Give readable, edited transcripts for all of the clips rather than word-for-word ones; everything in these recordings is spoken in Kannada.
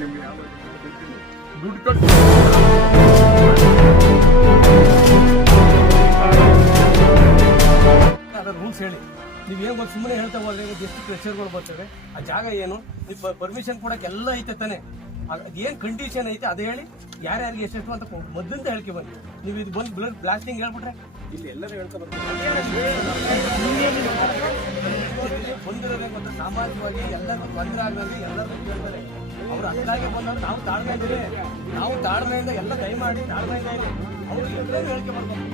ನಿಮ್ಗೆ ಯಾವ ದುಡ್ಡು ಕಟ್ಟಿ ಅದರ ರೂಲ್ಸ್ ಹೇಳಿ. ನೀವೇನು ಗೊತ್ತು ಸುಮ್ಮನೆ ಹೇಳ್ತಾ ಹೋದ್ರೆ ಎಷ್ಟು ಪ್ರೆಷರ್ಗಳು ಬರ್ತವೆ. ಆ ಜಾಗ ಏನು, ಪರ್ಮಿಷನ್ ಕೊಡಕ್ಕೆ ಎಲ್ಲ ಐತೆ ತಾನೆ. ಅದೇನು ಕಂಡೀಷನ್ ಐತೆ ಅದು ಹೇಳಿ, ಯಾರ್ಯಾರಿಗೆ ಎಷ್ಟೆಷ್ಟು ಅಂತ ಮೊದಲಿಂದ ಹೇಳ್ಕೆ ಬನ್ನಿ. ನೀವು ಇದು ಬಂದು ಬ್ಲಡ್ ಬ್ಲಾಸ್ಟಿಂಗ್ ಹೇಳ್ಬಿಟ್ರೆ ಇಲ್ಲಿ ಎಲ್ಲರೂ ಹೇಳ್ತಾ ಬರ್ತಾರೆ. ಬಂದಿರೋದೇ ಗೊತ್ತಾ, ಸಾಮಾಜಿಕವಾಗಿ ಎಲ್ಲರಿಗೂ ತೊಂದರೆ ಆಗೋದು ಎಲ್ಲರಿಗೂ ಕೇಳ್ತಾರೆ. ಅವ್ರು ಅಷ್ಟಾಗೆ ಬಂದಾಗ ನಾವು ತಾಳ್ಮೆಯಿಂದ ಎಲ್ಲ ದಯಮಾಡಿ ತಾಳ್ಮೆಯಿಂದ ಇದೆ. ಅವ್ರು ಎಲ್ಲರೂ ಹೇಳ್ಕೆ ಬರ್ತಾರೆ.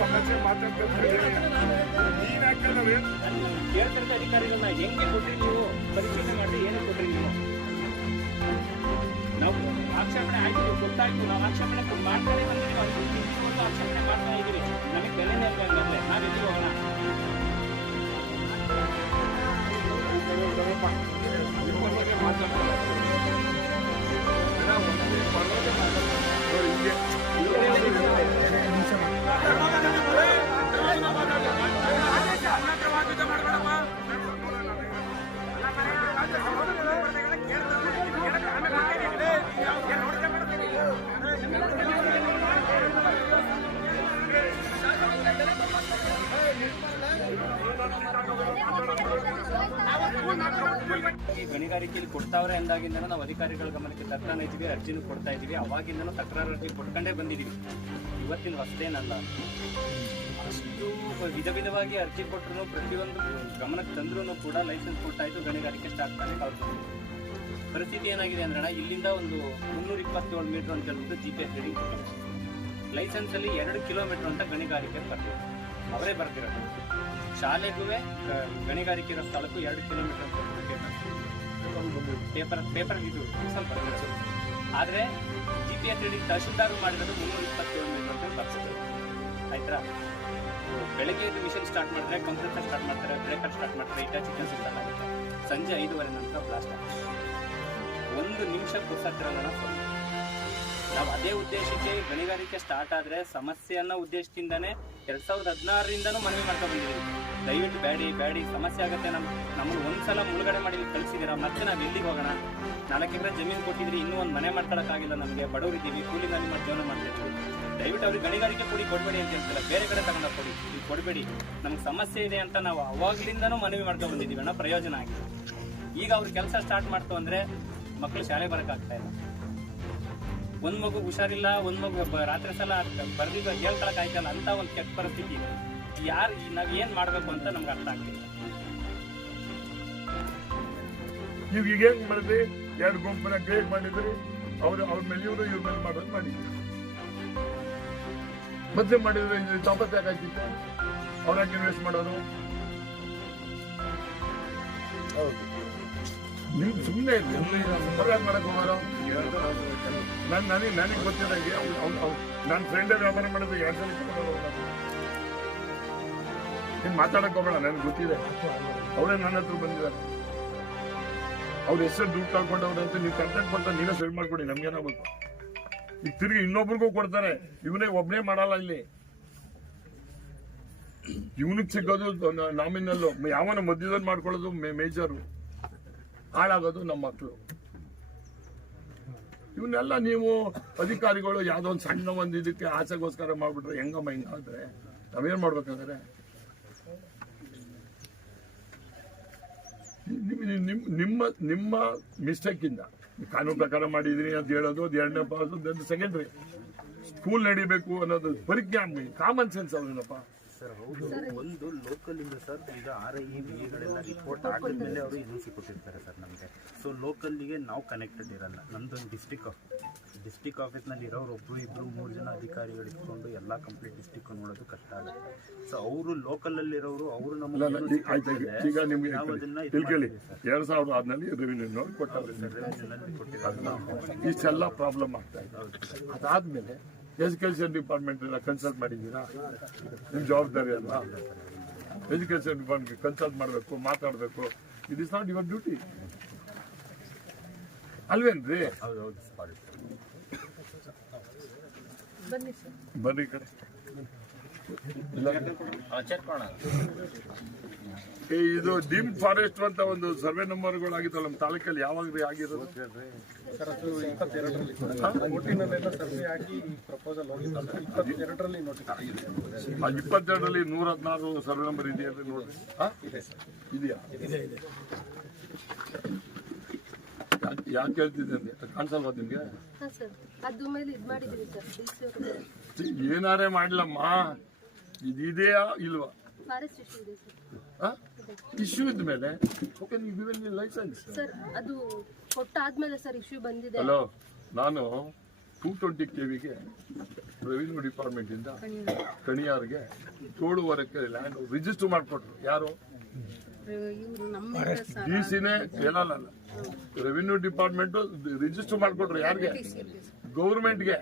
ಸಮಸ್ಯೆ ಮಾತಾಡ್ತಾರೆ. ಕೇಳ್ತಂತ ಅಧಿಕಾರಿಗಳನ್ನ ಹೆಂಗೆ ಕೊಟ್ರಿ ನೀವು, ಪರಿಶೀಲನೆ ಮಾಡಿ ಏನಕ್ಕೆ ಕೊಟ್ರಿ ನೀವು? ನಾವು ಆಕ್ಷೇಪಣೆ ಆಯ್ತು, ಗೊತ್ತಾಯ್ತು, ನಾವು ಆಕ್ಷೇಪಣೆ ಮಾಡ್ತಾನೆ ಬಂದಿದ್ದೀವಿ. ಒಂದು ಆಕ್ಷೇಪಣೆ ಮಾಡ್ತಾ ಇದ್ದೀವಿ, ನಮಗೆ ಬೆಲೆನೇ ಇಲ್ಲ. ನಾವೆಲ್ಲಿ ಹೋಗೋಣ? ಈ ಗಣಿಗಾರಿಕೆಯಲ್ಲಿ ಕೊಡ್ತಾವ್ರೆ ಅಂದಾಗಿಂದನೂ ನಾವು ಅಧಿಕಾರಿಗಳ ಗಮನಕ್ಕೆ ತರ್ತಾನೆ ಇದ್ದೀವಿ, ಅರ್ಜಿನೂ ಕೊಡ್ತಾ ಇದ್ದೀವಿ. ಅವಾಗಿಂದನೂ ತಕರಾರು ಅರ್ಜಿ ಕೊಟ್ಕೊಂಡೇ ಬಂದಿದ್ದೀವಿ. ಇವತ್ತಿನ ಹೊಸದೇನಲ್ಲ. ಅಷ್ಟು ವಿಧ ವಿಧವಾಗಿ ಅರ್ಜಿ ಕೊಟ್ಟರು, ಪ್ರತಿಯೊಂದು ಗಮನಕ್ಕೆ ತಂದ್ರೂ ಕೂಡ ಲೈಸೆನ್ಸ್ ಕೊಟ್ಟಾಯ್ತು, ಗಣಿಗಾರಿಕೆ ಸ್ಟಾರ್ಟ್ ಮಾಡಲಿಕ್ಕೆ ಅವ್ರು. ಪರಿಸ್ಥಿತಿ ಏನಾಗಿದೆ ಅಂದ್ರೆ, ಇಲ್ಲಿಂದ ಒಂದು 327 ಮೀಟರ್ ಅಂತ ಹೇಳ್ಬಿಟ್ಟು GPS ರೀಡಿಂಗ್ ಕೊಟ್ಟಿದೆ. ಲೈಸೆನ್ಸಲ್ಲಿ 2 ಕಿಲೋಮೀಟರ್ ಅಂತ ಗಣಿಗಾರಿಕೆ ಬರ್ತೀವಿ, ಅವರೇ ಬರ್ತಿರೋದು. ಶಾಲೆಗೂ ಗಣಿಗಾರಿಕೆ ಇರೋ ಸ್ಥಳಕ್ಕೂ 2 ಕಿಲೋಮೀಟರ್ ಅಂತ ಪೇಪರ್ ಇದು ಸ್ವಲ್ಪ ಬರ್ತಿರೋದು. ಆದರೆ GPS ರೀಡಿಂಗ್ ತಹಶೀಲ್ದಾರ್ ಮಾಡಿರೋದು 327 ಮೀಟರ್ ಅಂತ ಬರ್ತದೆ. ಆಯ್ತಾ? ಬೆಳಗ್ಗೆ ಇದು ಮಿಷನ್ ಸ್ಟಾರ್ಟ್ ಮಾಡಿದ್ರೆ, ಕಂಪ್ಯೂಟರ್ ಸ್ಟಾರ್ಟ್ ಮಾಡ್ತಾರೆ, ಬ್ರೇಕರ್ ಸ್ಟಾರ್ಟ್ ಮಾಡ್ತಾರೆ, ಇಟಾಚಿ ಕೆಲಸ ಸ್ಟಾರ್ಟ್ ಆಗುತ್ತೆ. ಸಂಜೆ 5:30 ನಂತರ ಬ್ಲಾಸ್ಟ್ ಆಗುತ್ತೆ. 1 ನಿಮಿಷ ಪುರ್ಸತ್ತಿರಲ್ಲ. ನಾವು ಅದೇ ಉದ್ದೇಶಕ್ಕೆ ಗಣಿಗಾರಿಕೆ ಸ್ಟಾರ್ಟ್ ಆದರೆ ಸಮಸ್ಯೆ ಅನ್ನೋ ಉದ್ದೇಶದಿಂದನೇ 2016ರಿಂದನೂ ಮನವಿ ಮಾಡ್ಕೊಂಡು ಬಂದಿದ್ದೀವಿ. ದಯವಿಟ್ಟು ಬ್ಯಾಡಿ ಸಮಸ್ಯೆ ಆಗುತ್ತೆ. ನಮಗೆ ಒಂದ್ಸಲ ಮುಳುಗಡೆ ಮಾಡಿ ಕಳಿಸಿದ್ದೀರಾ, ಮತ್ತೆ ನಾವು ಎಲ್ಲಿಗೆ ಹೋಗೋಣ? 4 ಎಕರೆ ಜಮೀನು ಕೊಟ್ಟಿದ್ರಿ, ಇನ್ನೂ ಒಂದು ಮನೆ ಮಾಡ್ಕೊಳಕ್ಕಾಗಿಲ್ಲ. ನಮಗೆ ಬಡವರಿದ್ದೀವಿ, ಕೂಲಿ ಗಾಲಿ ಮಾಡಿ ಜೀವನ ಮಾಡ್ತಿದ್ವಿ. ದಯವಿಟ್ಟು ಅವ್ರಿಗೆ ಗಣಿಗಾರಿಕೆ ಕೊಡಬೇಡಿ ಅಂತ ಹೇಳ್ತಿಲ್ಲ, ಬೇರೆ ಕಡೆ ತಗೊಂಡು ಕೊಡಿ, ಈಗ ಕೊಡಬೇಡಿ, ನಮ್ಗೆ ಸಮಸ್ಯೆ ಇದೆ ಅಂತ ನಾವು ಅವಾಗ್ಲಿಂದನೂ ಮನವಿ ಮಾಡ್ಕೊಂಡು ಬಂದಿದ್ದೀವಿ ಅಣ್ಣ. ಪ್ರಯೋಜನ ಆಗಿದೆ. ಈಗ ಅವ್ರ ಕೆಲಸ ಸ್ಟಾರ್ಟ್ ಮಾಡ್ತು ಅಂದರೆ ಮಕ್ಕಳು ಶಾಲೆ ಬರೋಕ್ಕಾಗ್ತಾ ಇಲ್ಲ. ಒಂದು ಮಗು ಹುಷಾರಿಲ್ಲ, ಒಂದು ಮಗು ರಾತ್ರಿ ಸಲ ಬರ್ದಿದ್ದು ಹೇಳ್ಕೊಳಕ್ ಆಯ್ತಲ್ಲ ಅಂತ ಒಂದು ಕೆಟ್ಟ ಪರಿಸ್ಥಿತಿ. ನಾವ್ ಏನ್ ಮಾಡ್ಬೇಕು ಅಂತ ನಮ್ಗೆ ಅರ್ಥ ಆಗ್ತಿಲ್ಲ. ನೀವು ಈಗ ಹೆಂಗ್ ಮಾಡಿದ್ರಿ? 2 ಗುಂಪನ್ನ ಕ್ರಿಯೇಟ್ ಮಾಡಿದ್ರಿ. ಅವ್ರ ಮೇಲೆ ಇವ್ರ ಮೇಲೆ ಮಾಡೋದು ಮಾಡಿ ಮತ್ತೆ ಮಾಡಿದ್ರೆ ತಾಪತ್ರೆ ಯಾಕಾಗ್ತಿತ್ತು? ಅವ್ರಾಗಿ ಇನ್ವೆಸ್ಟ್ ಮಾಡೋದು. ನಿಮ್ಗೆ ಸುಮ್ಮನೆ ಮಾಡಕ್ ಹೋಗೋರು. ನನಗೆ ಗೊತ್ತಿದ್ದಂಗೆ ನನ್ನ ಫ್ರೆಂಡೇ ವ್ಯಾಪಾರ ಮಾಡಿದ್ರೆ 2 ಸಲ ನೀನು ಮಾತಾಡಕ್ ಹೋಗೋಣ. ನನಗೆ ಗೊತ್ತಿದೆ, ಅವರೇ ನನ್ನ ಹತ್ರ ಬಂದಿದ್ದಾರೆ. ಅವ್ರ ಹೆಸರು ದುಡ್ಡು ಕಳ್ಕೊಂಡವ್ರು ಅಂತ ನೀವು ಕಂಟೆಂಟ್ ಕೊಡ್ತಾರೆ, ನೀವೇ ಸೆಲ್ ಮಾಡ್ಕೊಡಿ, ನಮ್ಗೇನಾಗಬೇಕು? ಈಗ ತಿರುಗಿ ಇನ್ನೊಬ್ರಿಗೂ ಕೊಡ್ತಾರೆ, ಇವನೇ ಒಬ್ಬನೇ ಮಾಡಲ್ಲ. ಇಲ್ಲಿ ಇವನಿಗೆ ಸಿಗೋದು ನಾಮಿನಲ್ಲು, ಯಾವನ ಮಧ್ಯದಲ್ಲಿ ಮಾಡ್ಕೊಳ್ಳೋದು ಮೇಜರು, ಹಾಳಾಗೋದು ನಮ್ಮ ಮಕ್ಕಳು. ಇವನ್ನೆಲ್ಲ ನೀವು ಅಧಿಕಾರಿಗಳು ಯಾವುದೋ ಒಂದು ಸಣ್ಣ ಒಂದು ಇದಕ್ಕೆ ಆಸೆಗೋಸ್ಕರ ಮಾಡ್ಬಿಟ್ರೆ ಹೆಂಗಮ್ಮ ಹಿಂಗಾದ್ರೆ ನಾವೇನು ಮಾಡ್ಬೇಕಾದ್ರೆ? ನಿಮ್ಮ ಮಿಸ್ಟೇಕಿಂದ ಕಾನೂನು ಪ್ರಕಾರ ಮಾಡಿದ್ರಿ ಅಂತ ಹೇಳೋದು ಅದು 2ನೇ ಪಾಸು, ಅದು ಸೆಕೆಂಡ್ರಿ. ಸ್ಕೂಲ್ ನಡಿಬೇಕು ಅನ್ನೋದು ಪರಿಜ್ಞಾನ, ಕಾಮನ್ ಸೆನ್ಸ್ ಅವ್ರೇನಪ್ಪ. ಸರ್ ಹೌದು, ಒಂದು ಲೋಕಲ್ ಇಂದ ಸರ್ ಈಗ RIE BAಗಳೆಲ್ಲ ರಿಪೋರ್ಟ್ ಆದಮೇಲೆ ಅವರು NOC ಕೊಟ್ಟಿರ್ತಾರೆ ಸರ್ ನಮಗೆ. ಸೊ ಲೋಕಲ್ಲಿಗೆ ನಾವು ಕನೆಕ್ಟೆಡ್ ಇರಲ್ಲ. ನಮ್ಮದೊಂದು ಡಿಸ್ಟಿಕ್ ಆಫೀಸ್ನಲ್ಲಿ ಇರೋರು 1, 2, 3 ಜನ ಅಧಿಕಾರಿಗಳು ಇಟ್ಕೊಂಡು ಎಲ್ಲ ಕಂಪ್ಲೀಟ್ ಡಿಸ್ಟಿಕ್ ನೋಡೋದು ಕಷ್ಟ ಆಗುತ್ತೆ. ಸೊ ಅವರು ಲೋಕಲಲ್ಲಿರೋರು ಅವರು ನಮ್ಮ ಈಗ ನಿಮ್ಗೆ ತಿಳ್ಕೊಳ್ಳಿ, 2006ನಲ್ಲಿ ರೆವಿನ್ಯೂ ನೋಡಿ ಕೊಟ್ಟಾರೆ, ಇಷ್ಟೆಲ್ಲ ಪ್ರಾಬ್ಲಮ್ ಆಗ್ತಾ ಇದೆ. ಅದಾದ್ಮೇಲೆ ಎಜುಕೇಶನ್ ಡಿಪಾರ್ಟ್ಮೆಂಟ್ ಎಲ್ಲ ಕನ್ಸಲ್ಟ್ ಮಾಡಿದ್ದೀರಾ? ನಿಮ್ಮ ಜವಾಬ್ದಾರಿ ಅಲ್ವಾ? ಎಜುಕೇಶನ್ ಡಿಪಾರ್ಟ್ಮೆಂಟ್ ಕನ್ಸಲ್ಟ್ ಮಾಡಬೇಕು, ಮಾತಾಡಬೇಕು. It is not your duty ಅಲ್ವೇನ್ರಿ? ಬನ್ನಿ ಕಡೆ. ಇದು ಡೀಮ್ ಫಾರೆಸ್ಟ್ ಅಂತ ಒಂದು ಸರ್ವೆ ನಂಬರ್ಗಳಾಗಿತ್ತಲ್ಲ ನಮ್ಮ ತಾಲೂಕಲ್ಲಿ ಯಾವಾಗ ಆಗಿರೋದು ಸರ್ ಅದು 22ರಲ್ಲಿ ಒಟ್ಟಿನಲ್ಲೆಲ್ಲ ಸರ್ವೆ ಆಗಿ ಪ್ರಪೋಸಲ್ ಹೋಗಿದ್ದಲ್ಲ 22ರಲ್ಲಿ ನೋಟಿಸ್ ಆಗಿದೆ. ಆ 22ರಲ್ಲಿ 116 ಸರ್ವೆ ನಂಬರ್ ಇದೆಯಾ ಅಂತ ನೋಡ್ರಿ. ಇದೆಯಾ? ಯಾಕೆ ಹೇಳ್ತಿದ್ದೆ ಅಂದ್ರೆ ಕಾಣಿಸಲ್ವಾ ನಿಮ್ಗೆ? ಹಾ ಸರ್, ಅದು ಮೇಲೆ ಇದು ಮಾಡಿದ್ದೀವಿ ಸರ್, DC ಅವರು ಏನಾರೇ ಮಾಡ್ಲಮ್ಮ, ಇದೆಯಾ ಇಲ್ವಾ? ಫಾರೆಸ್ಟ್ ಇಶ್ಯೂ ಇದೆ ಸರ್. ಇಶ್ಯೂ ಇದ್ಮೇಲೆ ಲೈಸೆನ್ಸ್ ಸರ್ ಅದು ಕೊಟ್ಟಾದ್ಮೇಲೆ ಸರ್ ಇಶ್ಯೂ ಬಂದಿದೆ. ಹಲೋ, ನಾನು 220 KVಗೆ ರೆವಿನ್ಯೂ ಡಿಪಾರ್ಟ್ಮೆಂಟ್ ಇಂದ ಕಣಿಯಾರ್ಗೆ 7.5 ಲ್ಯಾಂಡ್ ರಿಜಿಸ್ಟರ್ ಮಾಡಿಕೊಟ್ರು. ಯಾರು? ಇವರು ನಮ್ಮ ಡಿಸಿನೇ ಹೇಳಲ್ಲ, ರೆವಿನ್ಯೂ ಡಿಪಾರ್ಟ್ಮೆಂಟ್ ರಿಜಿಸ್ಟರ್ ಮಾಡಿಕೊಟ್ರು. ಯಾರಿಗೆ? ಗೌರ್ಮೆಂಟ್ಗೆ.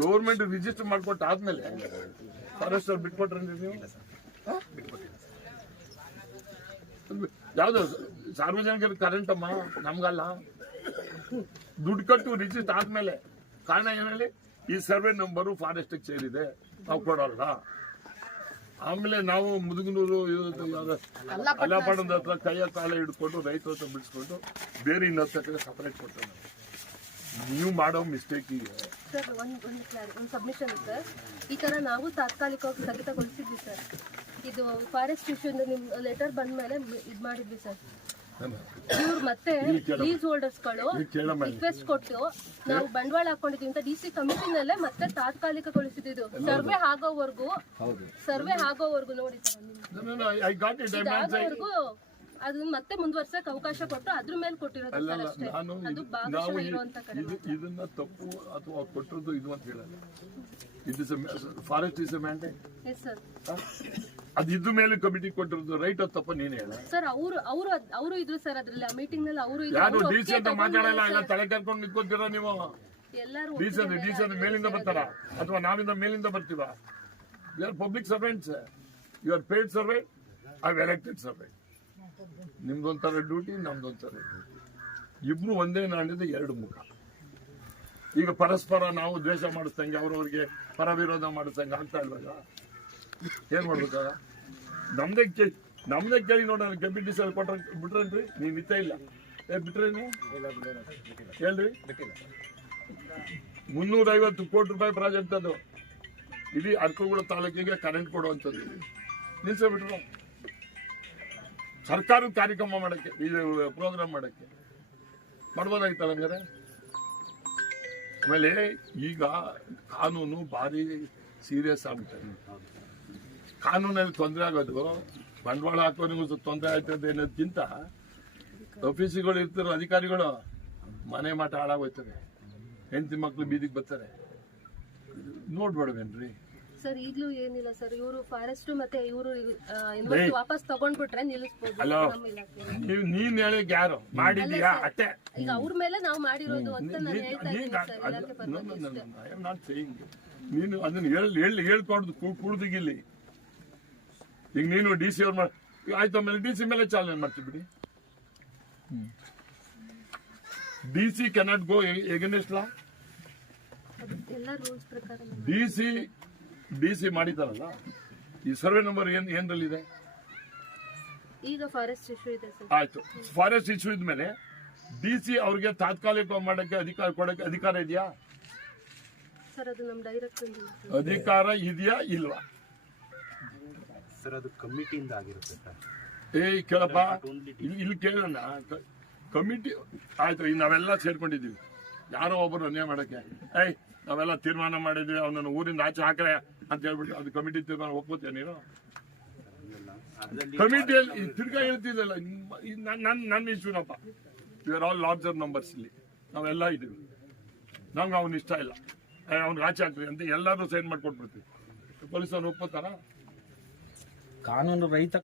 ಗೌರ್ಮೆಂಟ್ ರಿಜಿಸ್ಟರ್ ಮಾಡಿಕೊಟ್ಟು ಆದ್ಮೇಲೆ ಫಾರೆಸ್ಟ್ ಅವ್ರು ಬಿಟ್ಕೊಟ್ರಿ ನೀವು? ಯಾವ್ದು ಸಾರ್ವಜನಿಕರ ಕರೆಂಟ್ ಅಮ್ಮ, ನಮ್ಗಲ್ಲ. ದುಡ್ಡು ಕಟ್ಟು ರಿಜಿಸ್ಟರ್ ಆದ್ಮೇಲೆ ಕಾರಣ ಏನ್ ಹೇಳಿ? ಈ ಸರ್ವೆ ನಂಬರು ಫಾರೆಸ್ಟ್ ಸೇರಿದೆ, ನಾವು ಕೊಡೋಲ್ಲ. ಆಮೇಲೆ ನಾವು ಮುದುಗನೂರು ಅಲ್ಲಾಪಟ್ಟಣದ ಹತ್ರ ಕೈಯ ಕಾಲ ಹಿಡ್ಕೊಂಡು ರೈತರ ಹತ್ರ ಬಿಡಿಸ್ಕೊಂಡು ಬೇರೆ ಇನ್ನೊಂದು ಕಡೆ ಸಪರೇಟ್ ಕೊಡ್ತಾರೆ. ನೀವು ಮಾಡೋ ಮಿಸ್ಟೇಕ್ ಈಗ ಸರ್ ಒಂದು ಸಬ್ಮಿಷನ್ ಸರ್, ಈ ತರ ನಾವು ತಾತ್ಕಾಲಿಕವಾಗಿ ಸ್ಥಗಿತಗೊಳಿಸಿದ್ವಿ ಸರ್. ಇದು ಫಾರೆಸ್ಟ್ ಇಶ್ಯೂ ನಿಮ್ ಲೆಟರ್ ಬಂದ ಮೇಲೆ ಇದು ಮಾಡಿದ್ವಿ ಸರ್. ಇವ್ರು ಮತ್ತೆ ಲೀಸ್ ಹೋಲ್ಡರ್ಸ್ಗಳು ರಿಕ್ವೆಸ್ಟ್ ಕೊಟ್ಟು ನಾವು ಬಂಡವಾಳ ಹಾಕೊಂಡಿದೀವಿ ಅಂತ DC ಕಮಿಟಿನಲ್ಲೇ ಮತ್ತೆ ತಾತ್ಕಾಲಿಕಗೊಳಿಸಿದ್ದು. ಸರ್ವೆ ಆಗೋವರೆಗೂ ನೋಡಿ ಸರ್, ಆಗೋವರೆಗೂ ಅದನ್ನ ಮತ್ತೆ ಮುಂದುವರ್ಸಕ್ ಅವಕಾಶ ಕೊಟ್ಟು ಅದ್ರ ಮೇಲೆ ಕೊಟ್ಟಿರೋದು ಸರ್ ಅಷ್ಟೇ. ಅದು ಭಾಗಶಃ ಇರುವಂತ ಕಡೆ. ಇದನ್ನ ತಪ್ಪು ಅಥವಾ ಕೊಟ್ಟಿರೋದು ಇದು ಅಂತ ಹೇಳಲ್ಲ. ಇದು forest is A mandate. Yes sir. ಅದು ಇದ್ರ ಮೇಲೆ ಕಮಿಟಿ ಕೊಟ್ಟಿರೋದು ರೈಟ್ ಅದು ತಪ್ಪ ನೀನೇ ಹೇಳ. ಸರ್ ಅವರು ಇದ್ರು ಸರ್ ಅದ್ರಲ್ಲಿ, ಆ ಮೀಟಿಂಗ್ ನಲ್ಲಿ ಅವರು ಯಾರು DC ಅಂತ ಮಾತಾಡಲ್ಲ, ಎಲ್ಲ ತಲೆ ಕರ್ಕೊಂಡು ನಿಂತ್ಕೊತೀರ ನೀವು. ಎಲ್ಲರೂ DC ಅಂದ್ರೆ ಮೇಲಿಂದ ಬರ್ತಾರ ಅಥವಾ ನಾವಿಂದ ಮೇಲಿಂದ ಬರ್ತೀವ? You are public servants, you are paid servant, I elected servant. ನಿಮ್ದೊಂಥರ ಡ್ಯೂಟಿ, ನಮ್ದೊಂಥರ ಡ್ಯೂಟಿ. ಇಬ್ರು ಒಂದೇ ನಾಣ್ಯದ ಎರಡು ಮುಖ. ಈಗ ಪರಸ್ಪರ ನಾವು ದ್ವೇಷ ಮಾಡಿಸ್ತಂಗೆ, ಅವ್ರವ್ರಿಗೆ ಪರ ವಿರೋಧ ಮಾಡಿಸ್ತಂಗೆ ಆಗ್ತಾ ಇಲ್ವಾಗ? ಏನ್ ಮಾಡ್ಬೇಕಾಗ? ನಮ್ದೇ ಕೇಳಿ ನೋಡೋಣ. ಡೆಪ್ಯೂಟಿ ಸರ್ ಕೊಟ್ರ ಬಿಟ್ರೇನ್ರಿ? ನೀವ್ ಇತ್ತ ಇಲ್ಲ ಬಿಟ್ರೇನು ಹೇಳ್ರಿ. 350 ಕೋಟಿ ರೂಪಾಯಿ ಪ್ರಾಜೆಕ್ಟ್ ಅದು. ಇಡೀ ಅರ್ಕಲ್ಗೂಡ ತಾಲೂಕಿಗೆ ಕರೆಂಟ್ ಕೊಡುವಂಥದ್ದು. ನಿಲ್ಸೇ ಬಿಟ್ರು ಸರ್ಕಾರದ ಕಾರ್ಯಕ್ರಮ ಮಾಡಕ್ಕೆ, ಇದು ಪ್ರೋಗ್ರಾಮ್ ಮಾಡಕ್ಕೆ ಮಾಡ್ಬೋದಾಗಿತ್ತಲ್ಲ ಹಂಗಾರೆ. ಆಮೇಲೆ ಈಗ ಕಾನೂನು ಭಾರಿ ಸೀರಿಯಸ್ ಆಗ್ಬಿಟ್ಟೆ. ಕಾನೂನಲ್ಲಿ ತೊಂದರೆ ಆಗೋದು ಬಂಡವಾಳ ಹಾಕೋನಿಗೂ ತೊಂದರೆ ಆಯ್ತದೆ ಅನ್ನೋದಕ್ಕಿಂತ ಆಫೀಸಿಗಳು ಇರ್ತಾರೋ ಅಧಿಕಾರಿಗಳು ಮನೆ ಮಾಟ ಹಾಳಾಗೋಯ್ತವೆ, ಹೆಂಡತಿ ಮಕ್ಳು ಬೀದಿಗೆ ಬರ್ತಾರೆ. ನೋಡ್ಬೇಡವೇನ್ರಿ ಸರ್? ಈಗಲೂ ಏನಿಲ್ಲ ಸರ್, ಇವರು ಫಾರೆಸ್ಟ್ ಮತ್ತೆ ಇವರು ವಾಪಸ್ ತಗೊಂಡ್ಬಿಟ್ರೆ ನಿಲ್ಲಿಸಬಹುದು. ಹಲೋ, ನೀನ್ ಹೇಳಿಕ್ ಯಾರು ಮಾಡಿದ್ಯಾ ಅಷ್ಟೇ. ಈಗ ಅವ್ರ ಮೇಲೆ ನಾವು ಮಾಡಿರೋದು ಅಂತ ನಾನು ಹೇಳ್ತಾ ಇದ್ದೀನಿ ಸರ್, ಇಲಾಖೆ ಪರವಾಗಿ ಅಷ್ಟೇ. ನೀನು ಅದನ್ನ ಹೇಳ್ಕೊಡ್ದು ಕುಡ್ದಿಗಿಲ್ಲಿ. ಈಗ ನೀನು DC ಅವ್ರು ಆಯ್ತು, ಆಮೇಲೆ DC ಮೇಲೆ ಚಾಲನೆ ಮಾಡ್ತೀವಿ ಬಿಡಿ. DC ಕೆನಾಟ್ ಗೋ ಎಗೇನ್ಸ್ಟ್ ಲಾ. ಎಲ್ಲ ರೂಲ್ಸ್ ಪ್ರಕಾರ DC ಮಾಡಿದಾರಲ್ಲ, ಈ ಸರ್ವೆ ನಂಬರ್ ಏನ್ರಲ್ಲಿದೆ? ಈಗ ಫಾರೆಸ್ಟ್ ಇಶ್ಯೂ ಇದೆ ಸರ್. ಆಯ್ತು, ಫಾರೆಸ್ಟ್ ಇಶ್ಯೂ ಇದ್ಮೇಲೆ DC ಅವ್ರಿಗೆ ತಾತ್ಕಾಲಿಕ ಮಾಡಕ್ಕೆ ಅಧಿಕಾರ ಕೊಡಕ್ಕೆ ಅಧಿಕಾರ ಇದೆಯಾ ಸರ್? ಅದು ನಮ್ಮ ಡೈರೆಕ್ಟರ್ ಅಧಿಕಾರ ಇದೆಯಾ ಇಲ್ವಾ? ಸರ್ ಅದು ಕಮಿಟಿಯಿಂದ ಆಗಿರುತ್ತೆ ಸರ್. ಕೇಳಪ್ಪ, ಇಲ್ಲಿ ಕೇಳೋಣ. ಕಮಿಟಿ ಆಯ್ತು, ಈಗ ನಾವೆಲ್ಲ ಸೇರ್ಕೊಂಡಿದೀವಿ. ಯಾರೋ ಒಬ್ಬರು ಅನ್ಯಾಯ ಮಾಡಕ್ಕೆ ನಾವೆಲ್ಲ ತೀರ್ಮಾನ ಮಾಡಿದ್ವಿ, ಅವನನ್ನು ಊರಿಂದ ಆಚೆ ಹಾಕ್ರೆ ಅಂತ ಹೇಳ್ಬಿಟ್ಟು ಅದು ಕಮಿಟಿ ತೀರ್ಮಾನ ಒಪ್ಕೋತೀಯ ನೀನು? ಕಮಿಟಿಯಲ್ಲಿ ತಿರ್ಗಾ ಹೇಳ್ತಿದ್ದಲ್ಲ, ನನ್ನ ಇಶ್ಯೂನಪ್ಪ. You are all larger numbers. ಇಲ್ಲಿ ನಾವೆಲ್ಲ ಇದೀವಿ, ನಮ್ಗೆ ಅವ್ನ ಇಷ್ಟ ಇಲ್ಲ, ಅವ್ನಿಗೆ ಆಚೆ ಹಾಕ್ರಿ ಅಂತ ಎಲ್ಲರೂ ಸೈನ್ ಮಾಡ್ಕೊಟ್ಬಿಡ್ತೀವಿ. ಪೊಲೀಸರು ಒಪ್ಕೋತಾರ? ಕಾನೂನು ರಹಿತ